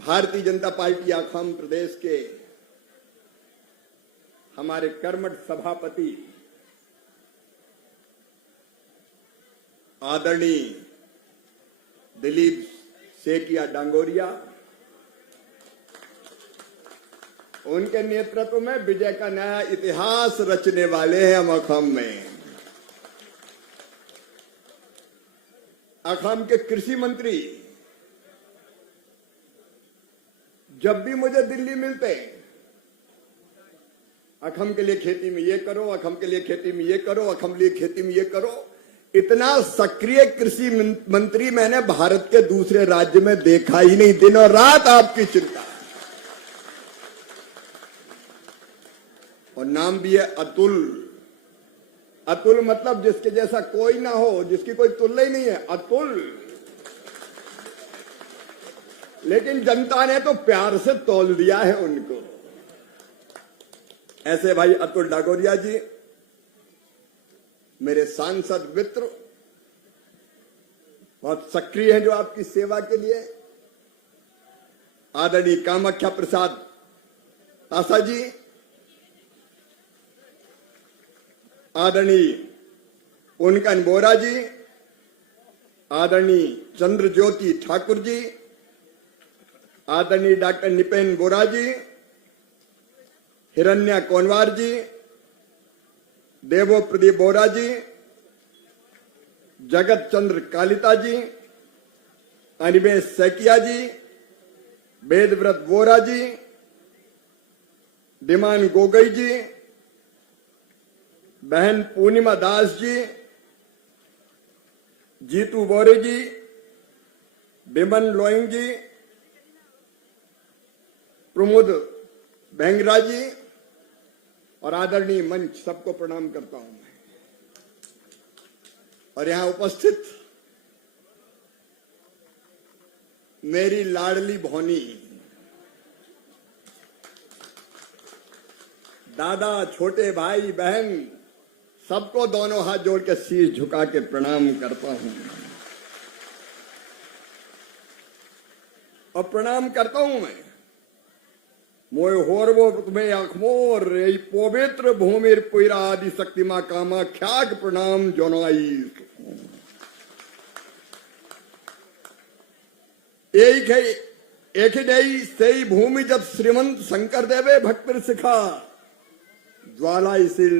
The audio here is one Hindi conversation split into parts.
भारतीय जनता पार्टी असम प्रदेश के हमारे कर्मठ सभापति आदरणीय दिलीप सेकिया डांगोरिया, उनके नेतृत्व में विजय का नया इतिहास रचने वाले हैं हम असम में। असम के कृषि मंत्री जब भी मुझे दिल्ली मिलते, असम के लिए खेती में ये करो, असम के लिए खेती में ये करो, असम के लिए खेती में ये करो, इतना सक्रिय कृषि मंत्री मैंने भारत के दूसरे राज्य में देखा ही नहीं। दिन और रात आपकी चिंता, और नाम भी है अतुल। अतुल मतलब जिसके जैसा कोई ना हो, जिसकी कोई तुलना ही नहीं है, अतुल। लेकिन जनता ने तो प्यार से तौल दिया है उनको। ऐसे भाई अतुल डांगोरिया जी मेरे सांसद मित्र, बहुत सक्रिय हैं जो आपकी सेवा के लिए। आदरणीय कामाख्या प्रसाद तासा जी, आदरणीय उनकन बोरा जी, आदरणीय चंद्रज्योति ठाकुर जी, आदरणीय डॉक्टर निपेन बोरा जी, हिरण्या कोनवार जी, देवो प्रदीप बोरा जी, जगत चंद्र कालिता जी, अनिमेश सैकिया जी, वेदव्रत बोरा जी, डिमान गोगई जी, बहन पूर्णिमा दास जी, जीतू बोरे जी, बिमन लोइंग जी, प्रमोद भेंगरा जी और आदरणीय मंच, सबको प्रणाम करता हूं मैं। और यहां उपस्थित मेरी लाडली भौनी, दादा, छोटे भाई बहन, सबको दोनों हाथ जोड़ के शीश झुका के प्रणाम करता हूं। और प्रणाम करता हूं मैं मोय होरवो तुम्हें अखमोर पवित्र भूमिर पुरा आदि शक्ति मां कामाख्याक प्रणाम जोनाई। एक ही सही भूमि जब श्रीमंत शंकर देवे भक्तिर सिखा ज्वाला इसिल,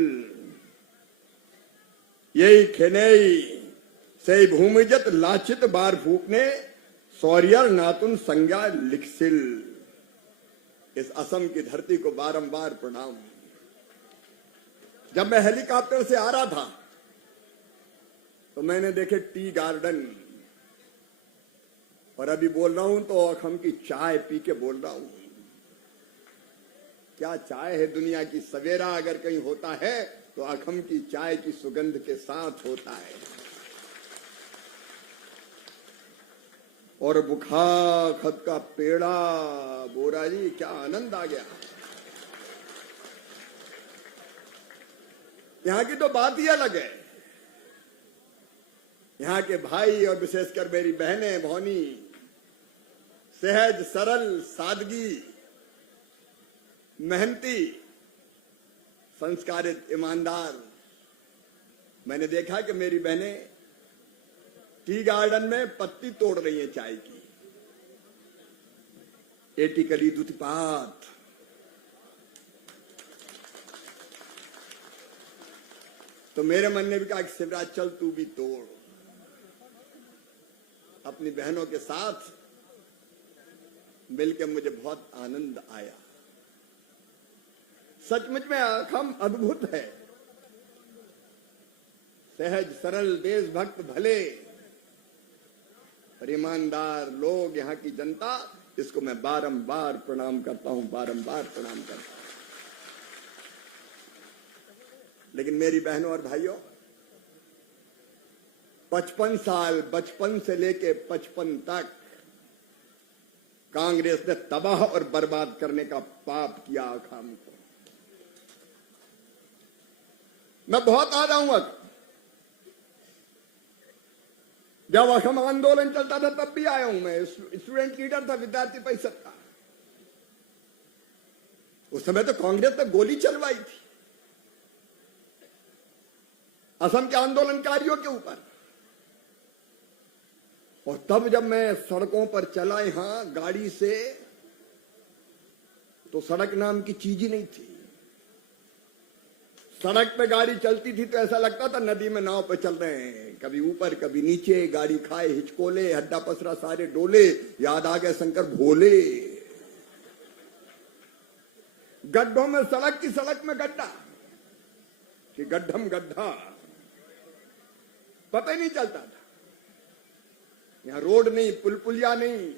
यही खेनई सही भूमि जत लाचित बार फूकने सौरियर नातुन संज्ञा लिखसिल। इस असम की धरती को बारंबार प्रणाम। जब मैं हेलीकॉप्टर से आ रहा था तो मैंने देखे टी गार्डन, और अभी बोल रहा हूं तो असम की चाय पी के बोल रहा हूं। क्या चाय है दुनिया की, सवेरा अगर कहीं होता है तो असम की चाय की सुगंध के साथ होता है। और बुखा खत का पेड़ा, बोरा जी, क्या आनंद आ गया। यहां की तो बात ही अलग है। यहां के भाई और विशेषकर मेरी बहनें भौनी सहज, सरल, सादगी, मेहनती, संस्कारित, ईमानदार। मैंने देखा कि मेरी बहनें टी गार्डन में पत्ती तोड़ रही है चाय की। एटी कली दुतिपात, तो मेरे मन ने भी कहा कि शिवराज चल तू भी तोड़। अपनी बहनों के साथ मिलकर मुझे बहुत आनंद आया। सचमुच में असम अद्भुत है। सहज, सरल, देशभक्त, भले और ईमानदार लोग, यहां की जनता, इसको मैं बारंबार प्रणाम करता हूं, बारंबार प्रणाम करता हूं। लेकिन मेरी बहनों और भाइयों, 55 साल, बचपन से लेके 55 तक कांग्रेस ने तबाह और बर्बाद करने का पाप किया असम को। मैं बहुत आ जाऊंगा, जब असम आंदोलन चलता था तब भी आया हूं मैं, स्टूडेंट लीडर था विद्यार्थी परिषद का। उस समय तो कांग्रेस ने गोली चलवाई थी असम के आंदोलनकारियों के ऊपर। और तब जब मैं सड़कों पर चला यहां गाड़ी से, तो सड़क नाम की चीज ही नहीं थी। सड़क पे गाड़ी चलती थी तो ऐसा लगता था नदी में नाव पे चल रहे हैं, कभी ऊपर कभी नीचे, गाड़ी खाए हिचकोले, हड्डा पसरा सारे डोले, याद आ गए शंकर भोले। गड्ढों में सड़क की सड़क में गड्ढा कि गड्ढम गड्ढा, पता ही नहीं चलता था। यहां रोड नहीं, पुल पुलिया नहीं।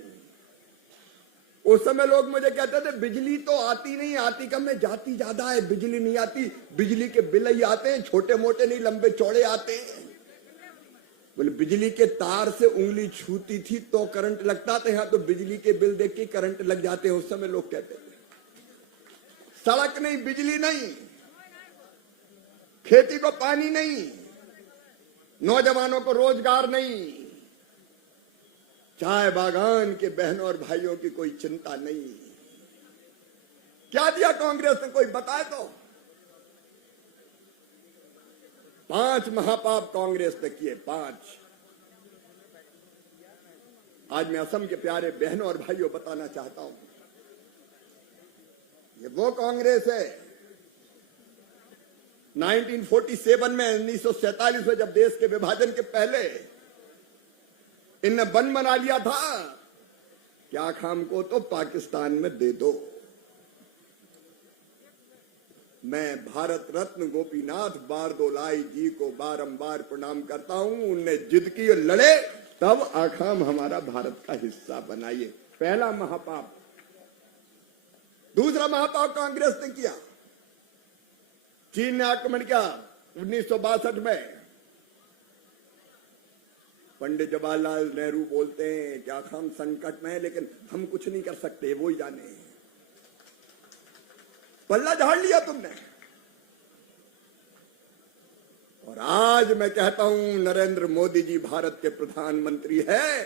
उस समय लोग मुझे कहते थे बिजली तो आती नहीं, आती कम है, जाती ज्यादा है, बिजली नहीं आती, बिजली के बिल ही आते हैं, छोटे मोटे नहीं लंबे चौड़े आते हैं। बोले बिजली के तार से उंगली छूती थी तो करंट लगता था, यहां तो बिजली के बिल देख के करंट लग जाते हैं। उस समय लोग कहते थे सड़क नहीं, बिजली नहीं, खेती को पानी नहीं, नौजवानों को रोजगार नहीं, चाय बागान के बहनों और भाइयों की कोई चिंता नहीं। क्या दिया कांग्रेस ने, कोई बताए तो? 5 महापाप कांग्रेस ने किए, 5। आज मैं असम के प्यारे बहनों और भाइयों बताना चाहता हूं, ये वो कांग्रेस है 1947 में, 1947 में जब देश के विभाजन के पहले इनने बन बना लिया था, क्या खाम को तो पाकिस्तान में दे दो। मैं भारत रत्न गोपीनाथ बारदोलाई जी को बारंबार प्रणाम करता हूं। उनने जिद की और लड़े, तब आखाम हमारा भारत का हिस्सा बनाइए। पहला महापाप। दूसरा महापाप कांग्रेस ने किया, चीन ने आक्रमण किया 1962 में। पंडित जवाहरलाल नेहरू बोलते हैं कि आखाम संकट में है, लेकिन हम कुछ नहीं कर सकते, वो ही जाने। पल्ला झाड़ लिया तुमने। और आज मैं कहता हूं नरेंद्र मोदी जी भारत के प्रधानमंत्री है,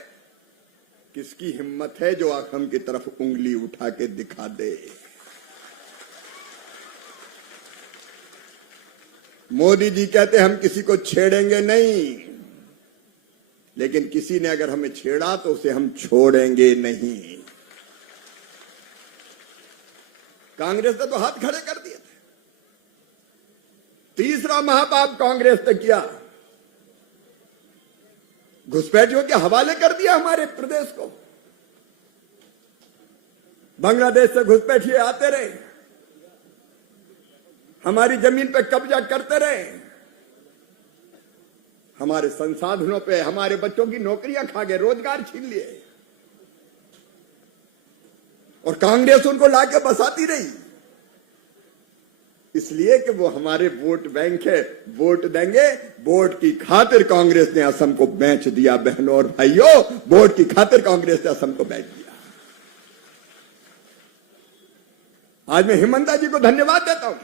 किसकी हिम्मत है जो आखम की तरफ उंगली उठा के दिखा दे। मोदी जी कहते हम किसी को छेड़ेंगे नहीं, लेकिन किसी ने अगर हमें छेड़ा तो उसे हम छोड़ेंगे नहीं। कांग्रेस ने तो हाथ खड़े कर दिए थे। तीसरा महापाप कांग्रेस ने किया, घुसपैठियों के हवाले कर दिया हमारे प्रदेश को। बांग्लादेश से घुसपैठिए आते रहे, हमारी जमीन पे कब्जा करते रहे, हमारे संसाधनों पे हमारे बच्चों की नौकरियां खा गए, रोजगार छीन लिए। और कांग्रेस उनको लाके बसाती रही, इसलिए कि वो हमारे वोट बैंक है, वोट देंगे। वोट की खातिर कांग्रेस ने असम को बेच दिया। बहनों और भाइयों, वोट की खातिर कांग्रेस ने असम को बेच दिया। आज मैं हिमंता जी को धन्यवाद देता हूं।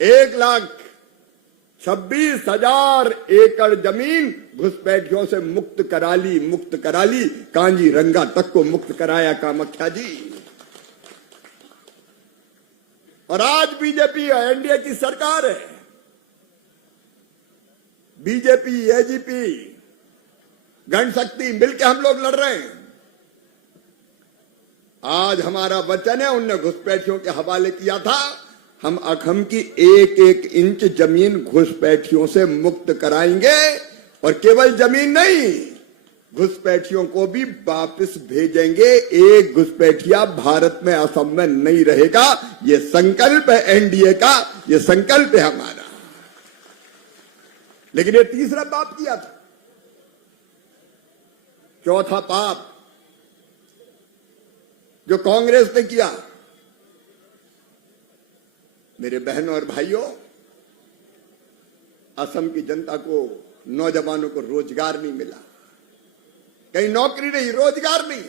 1,26,000 एकड़ जमीन घुसपैठियों से मुक्त करा ली। कांजीरंगा तक को मुक्त कराया कामाख्या जी। और आज बीजेपी और एनडीए की सरकार है, बीजेपी एजीपी गणशक्ति मिलकर हम लोग लड़ रहे हैं। आज हमारा वचन है, उनने घुसपैठियों के हवाले किया था, हम अखम की 1-1 इंच जमीन घुसपैठियों से मुक्त कराएंगे। और केवल जमीन नहीं, घुसपैठियों को भी वापस भेजेंगे। एक घुसपैठिया भारत में, असम में नहीं रहेगा। ये संकल्प है एनडीए का, ये संकल्प है हमारा। लेकिन ये तीसरा पाप किया था। चौथा पाप जो कांग्रेस ने किया, मेरे बहनों और भाइयों, असम की जनता को, नौजवानों को रोजगार नहीं मिला, कहीं नौकरी नहीं, रोजगार नहीं,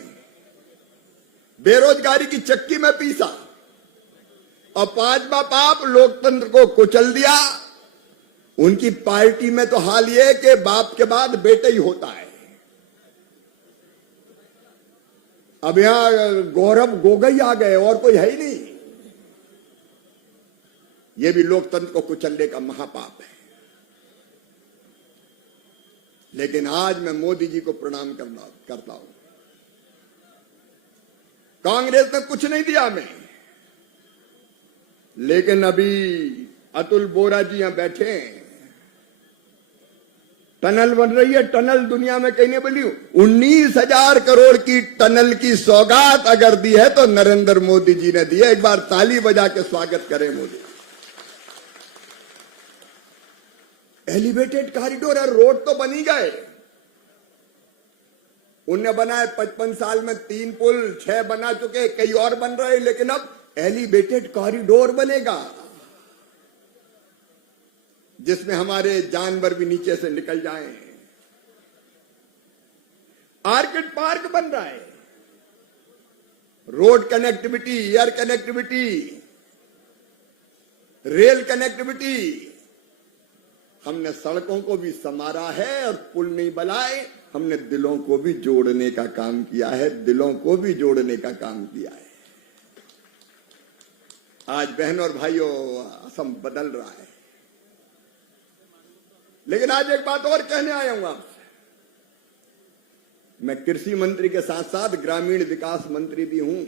बेरोजगारी की चक्की में पीसा। और पांचवा पाप, लोकतंत्र को कुचल दिया, उनकी पार्टी में तो हाल ये है कि बाप के बाद बेटा ही होता है। अब यहां गौरव गोगोई आ गए और कोई है ही नहीं। यह भी लोकतंत्र को कुचलने का महापाप है। लेकिन आज मैं मोदी जी को प्रणाम करता हूं। कांग्रेस ने कुछ नहीं दिया हमें, लेकिन अभी अतुल बोरा जी यहां बैठे हैं। टनल बन रही है, टनल दुनिया में कहीं नहीं बनी। 19,000 करोड़ की टनल की सौगात अगर दी है तो नरेंद्र मोदी जी ने दी है। एक बार ताली बजा के स्वागत करें मोदी। एलिवेटेड कॉरिडोर है, रोड तो बन ही गए। उनने बनाए 55 साल में 3 पुल, 6 बना चुके, कई और बन रहे, लेकिन अब एलिवेटेड कॉरिडोर बनेगा जिसमें हमारे जानवर भी नीचे से निकल जाएं। आर्किड पार्क बन रहा है, road connectivity, air connectivity, rail connectivity. हमने सड़कों को भी संवारा है और पुल नहीं बनाए, हमने दिलों को भी जोड़ने का काम किया है, दिलों को भी जोड़ने का काम किया है। आज बहनों और भाइयों, असम बदल रहा है। लेकिन आज एक बात और कहने आया हूं आपसे। मैं कृषि मंत्री के साथ साथ ग्रामीण विकास मंत्री भी हूं,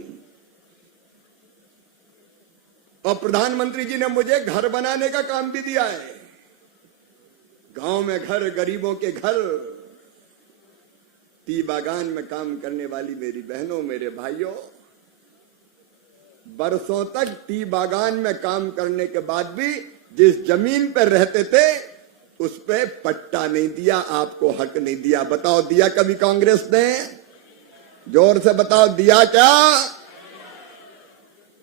और प्रधानमंत्री जी ने मुझे घर बनाने का काम भी दिया है। गांव में घर, गरीबों के घर, टी बागान में काम करने वाली मेरी बहनों, मेरे भाइयों, बरसों तक टी बागान में काम करने के बाद भी जिस जमीन पर रहते थे उस पे पट्टा नहीं दिया, आपको हक नहीं दिया। बताओ दिया कभी कांग्रेस ने? जोर से बताओ, दिया क्या?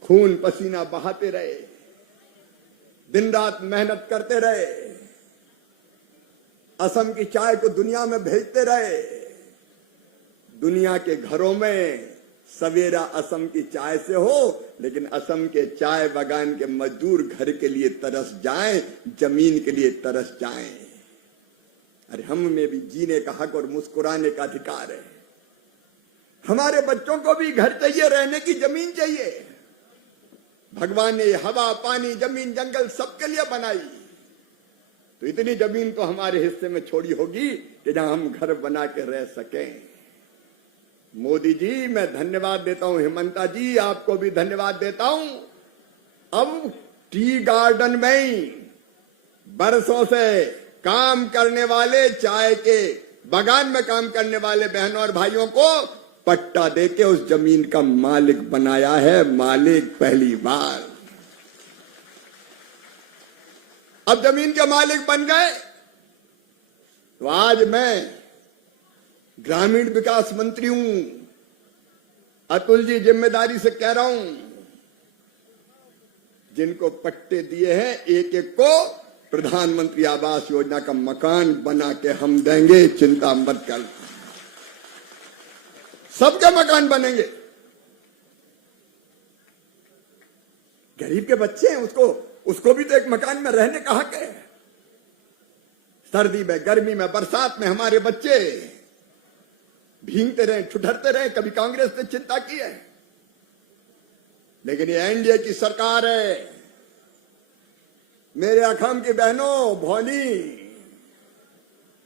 खून पसीना बहाते रहे, दिन रात मेहनत करते रहे, असम की चाय को दुनिया में भेजते रहे। दुनिया के घरों में सवेरा असम की चाय से हो, लेकिन असम के चाय बागान के मजदूर घर के लिए तरस जाएं, जमीन के लिए तरस जाएं। अरे हम में भी जीने का हक और मुस्कुराने का अधिकार है। हमारे बच्चों को भी घर चाहिए, रहने की जमीन चाहिए। भगवान ने हवा, पानी, जमीन, जंगल सबके लिए बनाई, तो इतनी जमीन तो हमारे हिस्से में छोड़ी होगी कि जहां हम घर बना के रह सकें। मोदी जी, मैं धन्यवाद देता हूं। हेमंता जी, आपको भी धन्यवाद देता हूं। अब टी गार्डन में ही बरसों से काम करने वाले, चाय के बागान में काम करने वाले बहनों और भाइयों को पट्टा देके उस जमीन का मालिक बनाया है। मालिक पहली बार। अब जमीन के मालिक बन गए, तो आज मैं ग्रामीण विकास मंत्री हूं। अतुल जी, जिम्मेदारी से कह रहा हूं, जिनको पट्टे दिए हैं एक एक को प्रधानमंत्री आवास योजना का मकान बना के हम देंगे। चिंता मत कर, सबके मकान बनेंगे। गरीब के बच्चे हैं, उसको भी तो एक मकान में रहने का हक है। सर्दी में, गर्मी में, बरसात में हमारे बच्चे भीगते रहे, ठुठरते रहे। कभी कांग्रेस ने चिंता की है? लेकिन ये एनडीए की सरकार है। मेरे अखम की बहनों, भौनी,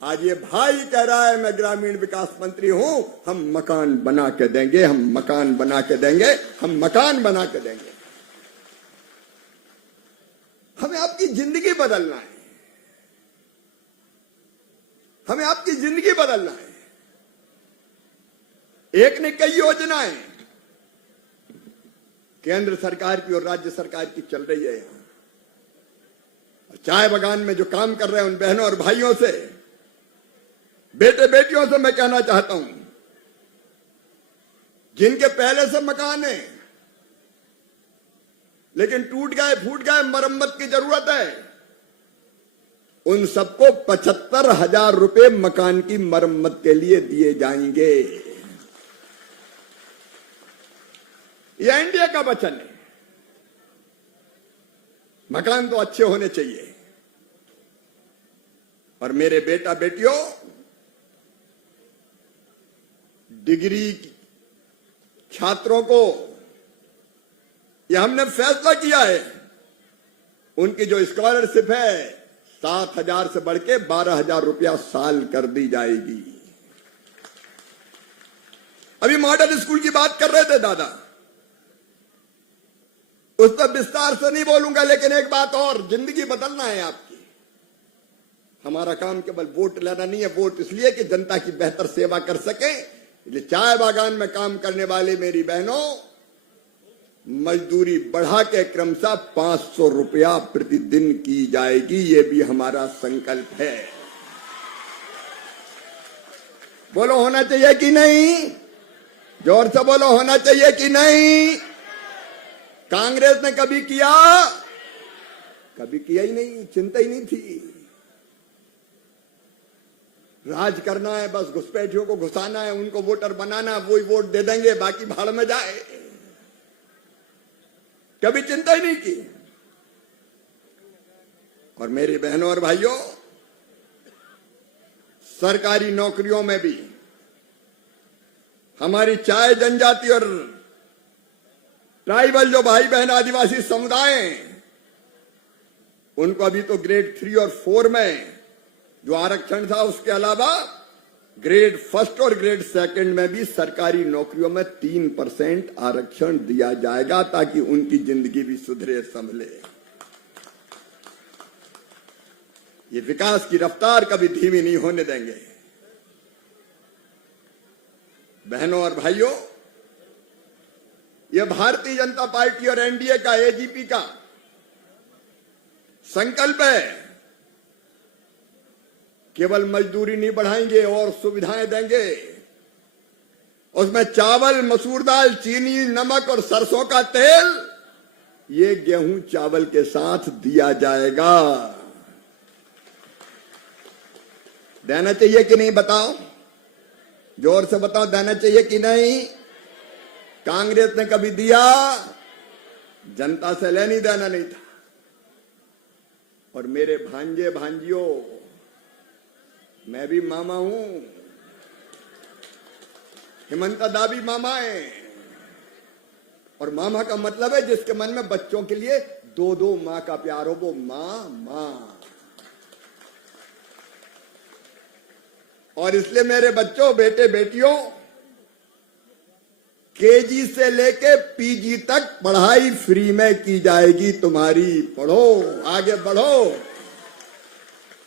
आज ये भाई कह रहा है मैं ग्रामीण विकास मंत्री हूं, हम मकान बना के देंगे, हम मकान बना के देंगे, हम मकान बना के देंगे। हमें आपकी जिंदगी बदलना है, हमें आपकी जिंदगी बदलना है। एक ने कई योजनाएं केंद्र सरकार की और राज्य सरकार की चल रही है। यहां चाय बागान में जो काम कर रहे हैं उन बहनों और भाइयों से, बेटे बेटियों से मैं कहना चाहता हूं, जिनके पहले से मकान है लेकिन टूट गए, फूट गए, मरम्मत की जरूरत है, उन सबको 75,000 रुपए मकान की मरम्मत के लिए दिए जाएंगे। यह एनडीए का वचन है। मकान तो अच्छे होने चाहिए, और मेरे बेटा बेटियों, डिग्री छात्रों को यह हमने फैसला किया है, उनकी जो स्कॉलरशिप है 7,000 से बढ़ के 12,000 रुपया साल कर दी जाएगी। अभी मॉडल स्कूल की बात कर रहे थे दादा, उस पर विस्तार से नहीं बोलूंगा, लेकिन एक बात और, जिंदगी बदलना है आपकी। हमारा काम केवल वोट लेना नहीं है, वोट इसलिए कि जनता की बेहतर सेवा कर सके। इसलिए चाय बागान में काम करने वाले मेरी बहनों, मजदूरी बढ़ा के क्रमशः 500 रुपया प्रतिदिन की जाएगी, ये भी हमारा संकल्प है। बोलो होना चाहिए कि नहीं? जोर से बोलो, होना चाहिए कि नहीं? कांग्रेस ने कभी किया? कभी किया ही नहीं, चिंता ही नहीं थी। राज करना है, बस घुसपैठियों को घुसाना है, उनको वोटर बनाना, वही वोट दे देंगे, बाकी भाड़ में जाए। कभी चिंता ही नहीं की। और मेरी बहनों और भाइयों, सरकारी नौकरियों में भी हमारी चाय जनजाति और ट्राइबल जो भाई बहन आदिवासी समुदाय हैं, उनको अभी तो ग्रेड 3 और 4 में जो आरक्षण था, उसके अलावा ग्रेड 1 और ग्रेड 2 में भी सरकारी नौकरियों में 3% आरक्षण दिया जाएगा, ताकि उनकी जिंदगी भी सुधरे संभले। ये विकास की रफ्तार कभी धीमी नहीं होने देंगे। बहनों और भाइयों, यह भारतीय जनता पार्टी और एनडीए का, एजीपी का संकल्प है। केवल मजदूरी नहीं बढ़ाएंगे और सुविधाएं देंगे। उसमें चावल, मसूर दाल, चीनी, नमक और सरसों का तेल, ये गेहूं चावल के साथ दिया जाएगा। देना चाहिए कि नहीं? बताओ, जोर से बताओ, देना चाहिए कि नहीं? कांग्रेस ने कभी दिया? जनता से लेनी देना नहीं था। और मेरे भांजे भांजियों, मैं भी मामा हूं, हिमंता दा भी मामा है। और मामा का मतलब है जिसके मन में बच्चों के लिए 2-2 माँ का प्यार हो, वो माँ। और इसलिए मेरे बच्चों, बेटे बेटियों, केजी से लेके पीजी तक पढ़ाई फ्री में की जाएगी तुम्हारी। पढ़ो, आगे बढ़ो,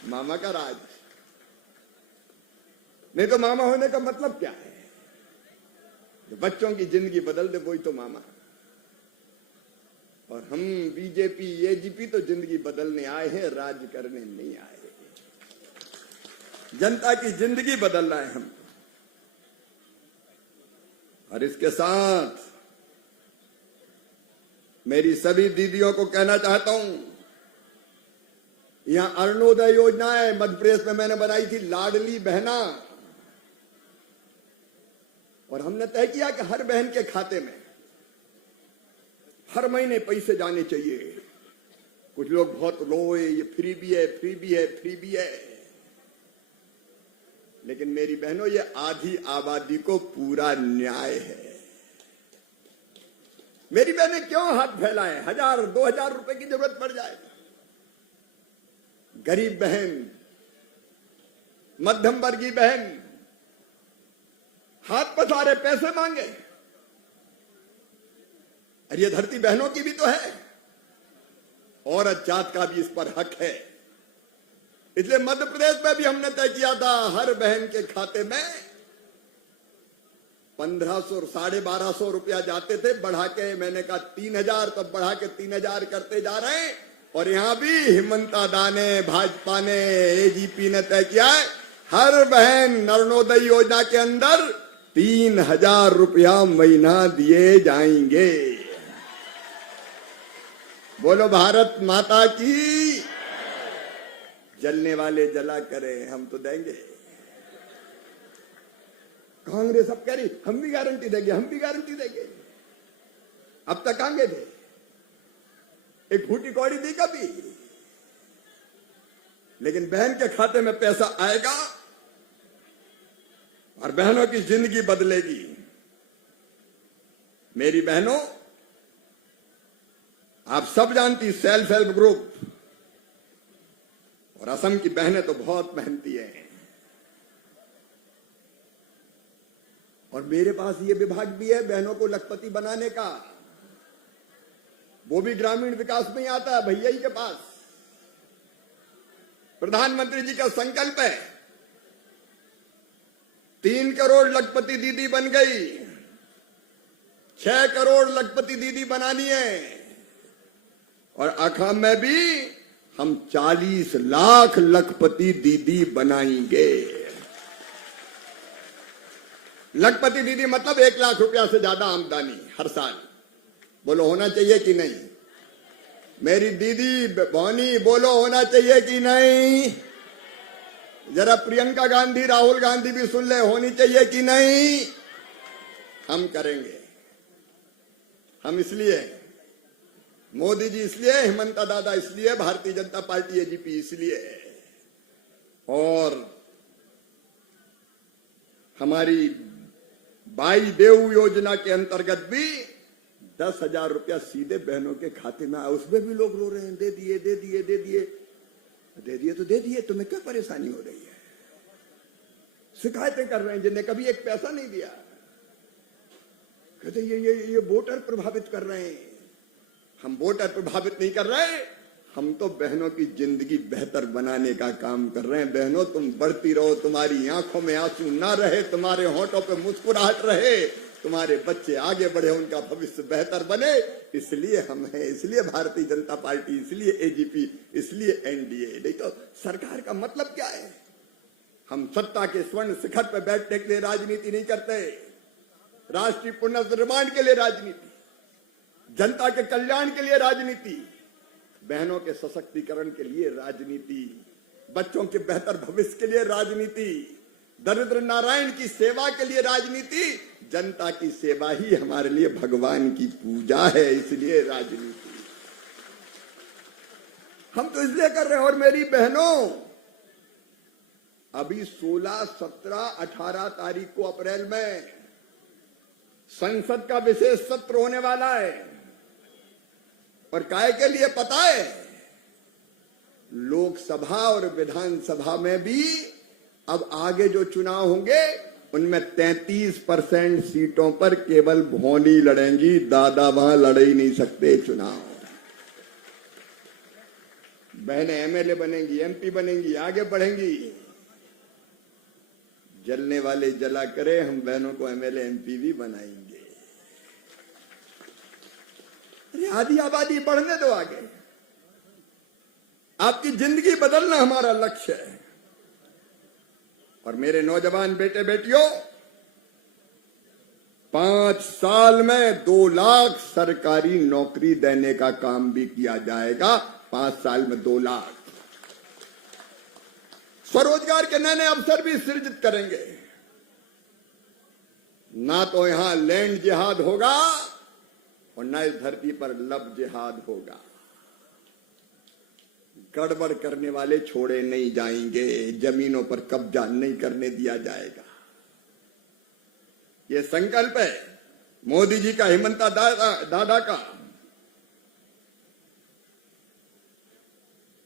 मामा का राज। नहीं तो मामा होने का मतलब क्या है? जो बच्चों की जिंदगी बदल दे, वही तो मामा। और हम बीजेपी, एजीपी तो जिंदगी बदलने आए हैं, राज करने नहीं आए। जनता की जिंदगी बदलना है हम। और इसके साथ मेरी सभी दीदियों को कहना चाहता हूं, यहां अरुणोदय योजना है, मध्य प्रदेश में मैंने बनाई थी, लाडली बहना। और हमने तय किया कि हर बहन के खाते में हर महीने पैसे जाने चाहिए। कुछ लोग बहुत रोए, ये फ्री भी है, फ्री भी है, फ्री भी है। लेकिन मेरी बहनों, ये आधी आबादी को पूरा न्याय है। मेरी बहनें क्यों हाथ फैलाएं? 1,000-2,000 रुपए की जरूरत पड़ जाए। गरीब बहन, मध्यम वर्गीय बहन हाथ पसारे पैसे मांगे। अरे ये धरती बहनों की भी तो है, औरत जात का भी इस पर हक है। इसलिए मध्य प्रदेश में भी हमने तय किया था, हर बहन के खाते में 1,500 और 1,250 रुपया जाते थे, बढ़ा के मैंने कहा 3,000, तब बढ़ा के 3,000 करते जा रहे हैं। और यहां भी हिमंता दा ने, भाजपा ने, एजीपी ने तय किया है, हर बहन अरुणोदय योजना के अंदर 3,000 रुपया महीना दिए जाएंगे। बोलो भारत माता की। जलने वाले जला करें, हम तो देंगे। कांग्रेस अब कह रही हम भी गारंटी देंगे, हम भी गारंटी देंगे। अब तक आगे थे, एक फूटी कौड़ी दी कभी? लेकिन बहन के खाते में पैसा आएगा और बहनों की जिंदगी बदलेगी। मेरी बहनों, आप सब जानती सेल्फ हेल्प ग्रुप और असम की बहनें तो बहुत मेहनती हैं। और मेरे पास ये विभाग भी है बहनों को लखपति बनाने का, वो भी ग्रामीण विकास में ही आता है, भैया ही के पास। प्रधानमंत्री जी का संकल्प है 3 करोड़ लखपति दीदी बन गई, 6 करोड़ लखपति दीदी बनानी है। और असम में भी हम 40 लाख लखपति दीदी बनाएंगे। लखपति दीदी मतलब 1 लाख रुपया से ज्यादा आमदनी हर साल। बोलो होना चाहिए कि नहीं? मेरी दीदी बहनी बोलो होना चाहिए कि नहीं? जरा प्रियंका गांधी, राहुल गांधी भी सुन ले, होनी चाहिए कि नहीं? हम करेंगे। हम इसलिए, मोदी जी इसलिए, हेमंता दादा इसलिए, भारतीय जनता पार्टी एजीपी इसलिए, और हमारी बाई देव योजना के अंतर्गत भी 10,000 रुपया सीधे बहनों के खाते में आया। उसमें भी लोग रो रहे हैं, दे दिए दे दिए दे दिए दे दिए तो दे दिए, तुम्हें क्या परेशानी हो रही है? शिकायतें कर रहे हैं जिन्हें कभी एक पैसा नहीं दिया, कहते ये वोटर प्रभावित कर रहे हैं। हम वोटर प्रभावित नहीं कर रहे, हम तो बहनों की जिंदगी बेहतर बनाने का काम कर रहे हैं। बहनों, तुम बढ़ती रहो, तुम्हारी आंखों में आंसू ना रहे, तुम्हारे होठों पे मुस्कुराहट रहे, तुम्हारे बच्चे आगे बढ़े, उनका भविष्य बेहतर बने, इसलिए हम हैं, इसलिए भारतीय जनता पार्टी, इसलिए एजीपी, इसलिए एनडीए। नहीं तो सरकार का मतलब क्या है? हम सत्ता के स्वर्ण शिखर पर बैठने के लिए राजनीति नहीं करते, राष्ट्रीय पुनर्निर्माण के लिए राजनीति, जनता के कल्याण के लिए राजनीति, बहनों के सशक्तिकरण के लिए राजनीति, बच्चों के बेहतर भविष्य के लिए राजनीति, दरिद्र नारायण की सेवा के लिए राजनीति। जनता की सेवा ही हमारे लिए भगवान की पूजा है, इसलिए राजनीति हम तो इसलिए कर रहे हैं। और मेरी बहनों, अभी 16, 17, 18 तारीख को अप्रैल में संसद का विशेष सत्र होने वाला है। और काय के लिए पता है? लोकसभा और विधानसभा में भी अब आगे जो चुनाव होंगे उनमें 33% सीटों पर केवल भौनी लड़ेंगी, दादा वहां लड़ ही नहीं सकते चुनाव। बहनें एमएलए बनेंगी, एमपी बनेंगी, आगे बढ़ेंगी। जलने वाले जला करे, हम बहनों को एमएलए एमपी भी बनाएंगे। अरे आधी आबादी बढ़ने दो आगे, आपकी जिंदगी बदलना हमारा लक्ष्य है। और मेरे नौजवान बेटे बेटियों, 5 साल में 2 लाख सरकारी नौकरी देने का काम भी किया जाएगा। 5 साल में 2 लाख स्वरोजगार के नए नए अवसर भी सृजित करेंगे। ना तो यहां लैंड जिहाद होगा और न इस धरती पर लब जिहाद होगा। गड़बड़ करने वाले छोड़े नहीं जाएंगे, जमीनों पर कब्जा नहीं करने दिया जाएगा। ये संकल्प है मोदी जी का, हेमंता दादा का।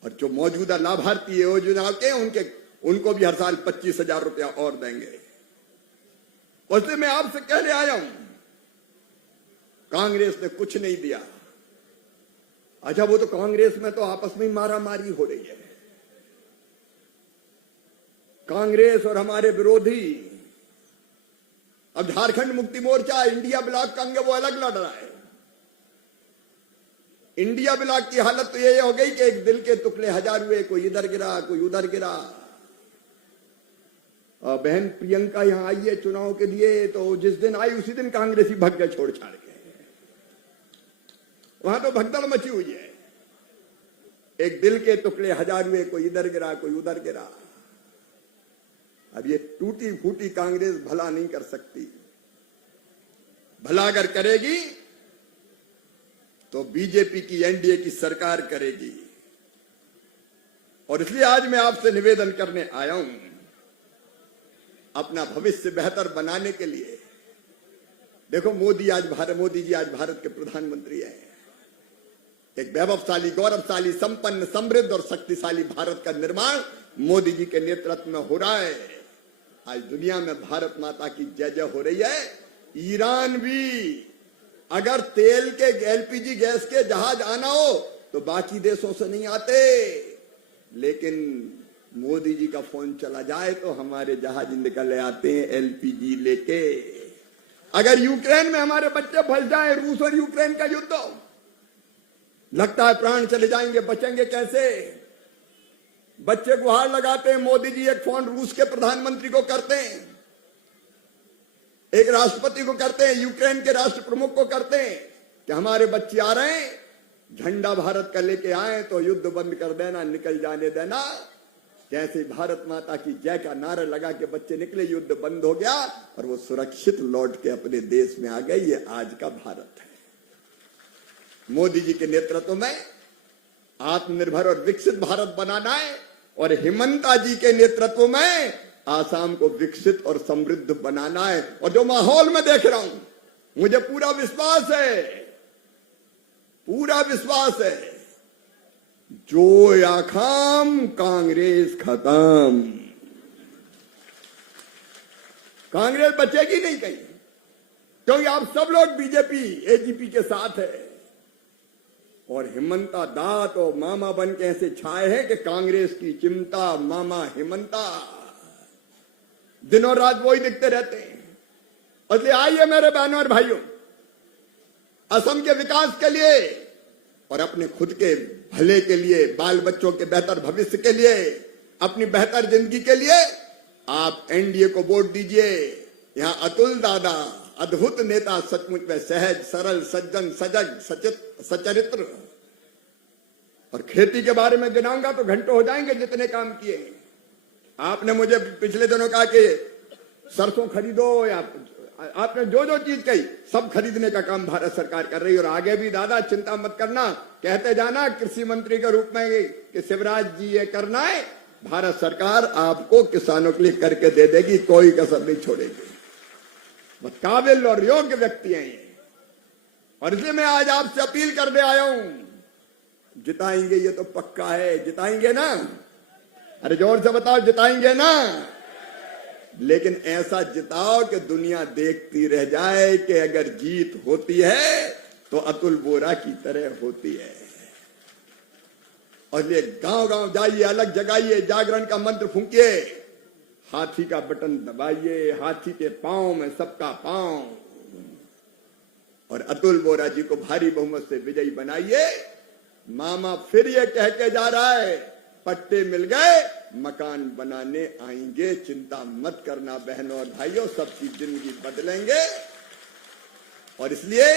और जो मौजूदा लाभार्थी योजना के उनको भी हर साल 25,000 रुपया और देंगे। उससे मैं आपसे कहने आया हूं, कांग्रेस ने कुछ नहीं दिया। अच्छा, वो तो कांग्रेस में तो आपस में मारा मारी हो रही है। कांग्रेस और हमारे विरोधी, अब झारखंड मुक्ति मोर्चा इंडिया ब्लॉक का अंग, वो अलग लड़ रहा है। इंडिया ब्लॉक की हालत तो ये हो गई कि एक दिल के टुकड़े 1000 हुए, कोई इधर गिरा कोई उधर गिरा। बहन प्रियंका यहां आई है चुनाव के लिए, तो जिस दिन आई उसी दिन कांग्रेसी भग गए छोड़ छाड़ के। वहां तो भगदड़ मची हुई है। एक दिल के टुकड़े 1000 हुए, कोई इधर गिरा कोई उधर गिरा। अब ये टूटी फूटी कांग्रेस भला नहीं कर सकती। भला अगर करेगी तो बीजेपी की, एनडीए की सरकार करेगी। और इसलिए आज मैं आपसे निवेदन करने आया हूं, अपना भविष्य बेहतर बनाने के लिए। देखो मोदी जी आज भारत के प्रधानमंत्री हैं। एक वैभवशाली, गौरवशाली, संपन्न, समृद्ध और शक्तिशाली भारत का निर्माण मोदी जी के नेतृत्व में हो रहा है। आज दुनिया में भारत माता की जय जय हो रही है। ईरान भी अगर तेल के एलपीजी गैस के जहाज आना हो तो बाकी देशों से नहीं आते, लेकिन मोदी जी का फोन चला जाए तो हमारे जहाज निकल आते हैं एलपीजी लेके। अगर यूक्रेन में हमारे बच्चे फंस जाए, रूस और यूक्रेन का युद्ध हो, लगता है प्राण चले जाएंगे, बचेंगे कैसे? बच्चे गुहार लगाते हैं, मोदी जी एक फोन रूस के प्रधानमंत्री को करते हैं, एक राष्ट्रपति को करते हैं, यूक्रेन के राष्ट्र प्रमुख को करते हैं कि हमारे बच्चे आ रहे हैं, झंडा भारत का लेके आए तो युद्ध बंद कर देना, निकल जाने देना। जैसे भारत माता की जय का नारा लगा के बच्चे निकले, युद्ध बंद हो गया और वो सुरक्षित लौट के अपने देश में आ गए। ये आज का भारत है। मोदी जी के नेतृत्व में आत्मनिर्भर और विकसित भारत बनाना है, और हिमंता जी के नेतृत्व में आसाम को विकसित और समृद्ध बनाना है। और जो माहौल में देख रहा हूं, मुझे पूरा विश्वास है, जो याखाम कांग्रेस खत्म, कांग्रेस बचेगी नहीं कहीं, क्योंकि आप सब लोग बीजेपी एजीपी के साथ है। और हिमंता दात और मामा बन के ऐसे छाए हैं कि कांग्रेस की चिंता मामा हिमंता, दिनों रात वही दिखते रहते हैं। इसलिए आइए मेरे बहनों और भाइयों, असम के विकास के लिए और अपने खुद के भले के लिए, बाल बच्चों के बेहतर भविष्य के लिए, अपनी बेहतर जिंदगी के लिए आप एनडीए को वोट दीजिए। यहां अतुल दादा अद्भुत नेता, सचमुच में सहज, सरल, सज्जन, सजग, सचरित्र। और खेती के बारे में गिनाऊंगा तो घंटों हो जाएंगे जितने काम किए। आपने मुझे पिछले दिनों कहा कि सरसों खरीदो, या आपने जो जो चीज कही सब खरीदने का काम भारत सरकार कर रही है। और आगे भी दादा चिंता मत करना, कहते जाना कृषि मंत्री के रूप में कि शिवराज जी ये करना है, भारत सरकार आपको किसानों के लिए करके दे देगी, कोई कसर नहीं छोड़ेगी। काबिल और योग्य व्यक्ति हैं ये। और इसलिए मैं आज आपसे अपील करने आया हूं, जिताएंगे ये तो पक्का है, जिताएंगे ना? अरे जोर से बताओ, जिताएंगे ना? लेकिन ऐसा जिताओ कि दुनिया देखती रह जाए कि अगर जीत होती है तो अतुल बोरा की तरह होती है। और ये गांव गांव जाइए, अलग जगाइए, जागरण का मंत्र फूंकिए, हाथी का बटन दबाइए, हाथी के पांव में सबका पांव, और अतुल बोरा जी को भारी बहुमत से विजयी बनाइए। मामा फिर ये कह के जा रहा है, पट्टे मिल गए, मकान बनाने आएंगे, चिंता मत करना बहनों और भाइयों, सबकी जिंदगी बदलेंगे। और इसलिए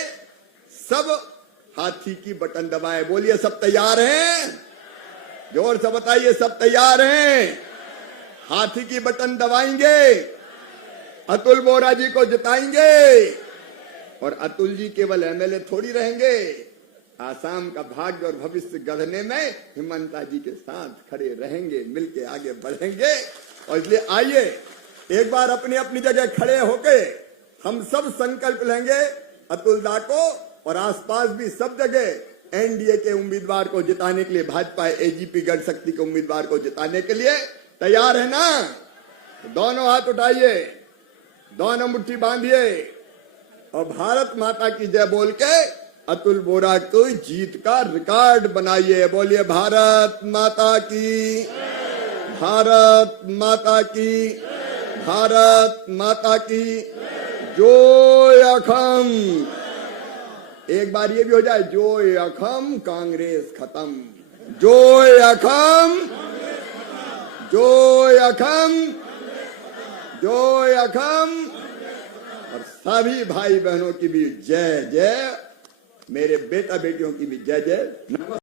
सब हाथी की बटन दबाए, बोलिए सब तैयार हैं? जोर से बताइए, सब तैयार हैं? हाथी की बटन दबाएंगे, अतुल बोरा जी को जिताएंगे। और अतुल जी केवल एमएलए थोड़ी रहेंगे, आसाम का भाग्य और भविष्य गढ़ने में हिमंता जी के साथ खड़े रहेंगे, मिलके आगे बढ़ेंगे। और इसलिए आइए एक बार अपनी अपनी जगह खड़े होके हम सब संकल्प लेंगे, अतुल दा को और आसपास भी सब जगह एनडीए के उम्मीदवार को जिताने के लिए, भाजपा एजीपी गढ़ शक्ति के उम्मीदवार को जिताने के लिए तैयार है ना? तो दोनों हाथ उठाइए, दोनों मुट्ठी बांधिए और भारत माता की जय बोल के अतुल बोरा को जीत का रिकॉर्ड बनाइए। बोलिए भारत माता की, भारत माता की, भारत माता की जोय अखम। एक बार ये भी हो जाए, जोय अखम कांग्रेस खत्म, जोय अखम, जोय अखम, जोय अखम। और सभी भाई बहनों की भी जय जय, मेरे बेटा बेटियों की भी जय जय।